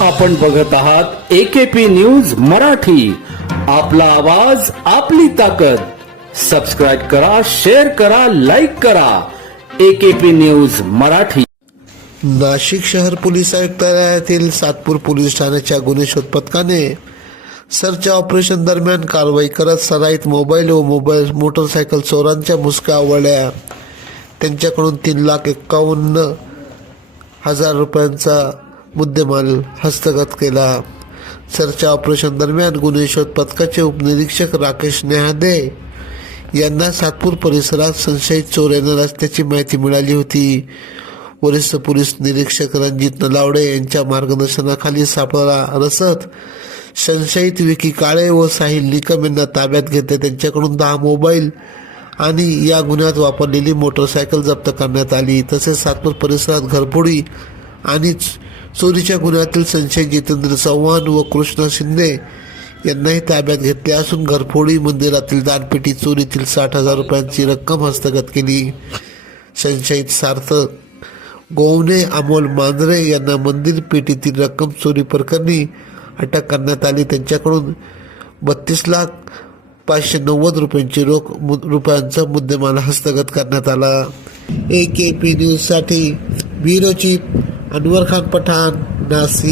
आपण बघत आहात एकेपी न्यूज मराठी. आपला आवाज आपली ताकद. सबस्क्राईब करा शेअर करा लाईक करा. AKP news Marathi. नाशिक शहर पोलीस आयुक्तालयातील सातपूर पोलीस ठाण्याच्या गुन्हे शोध पथकाने सर्च ऑपरेशन दरम्यान कारवाई करत सराईत मोबाईल व मोबाईल मोटरसायकल चोरांच्या मुसक्या आवळल्या. त्यांच्याकडून तीन लाख एक्कावन्न हजार रुपयांचा मुद्देमाल हस्तगत केला. सरच्या ऑपरेशन दरम्यान गुन्हे शोध पथकाचे उपनिरीक्षक राकेश नेहादे यांना सातपूर परिसरात संशयित चोर येणार असल्याची माहिती मिळाली होती. वरिष्ठ पोलीस निरीक्षक रणजित नलावडे यांच्या मार्गदर्शनाखाली सापळा रसत संशयित विकी काळे व साहिल निकम यांना ताब्यात घेतले. त्यांच्याकडून दहा मोबाईल आणि या गुन्ह्यात वापरलेली मोटरसायकल जप्त करण्यात आली. तसेच सातपूर परिसरात घरफोडी आणि चोरीच्या गुन्ह्यातील संशयित जितेंद्र चव्हाण व कृष्णा शिंदे यांनाही ताब्यात घेतले असून घरफोडी मंदिरातील दानपेटी चोरीतील साठ हजार रुपयांची रक्कम हस्तगत केली. संशयित सार्थक गोवणे अमोल मांजरे यांना मंदिर पेटीतील रक्कम चोरी प्रकरणी अटक करण्यात आली. त्यांच्याकडून बत्तीस लाख पाचशे नव्वद रुपयांची रोख मु- रुपयांचा मुद्देमाल हस्तगत करण्यात आला. ए के पी न्यूजसाठी ब्युरो चीफ અનવર ખાન પઠાન નાસી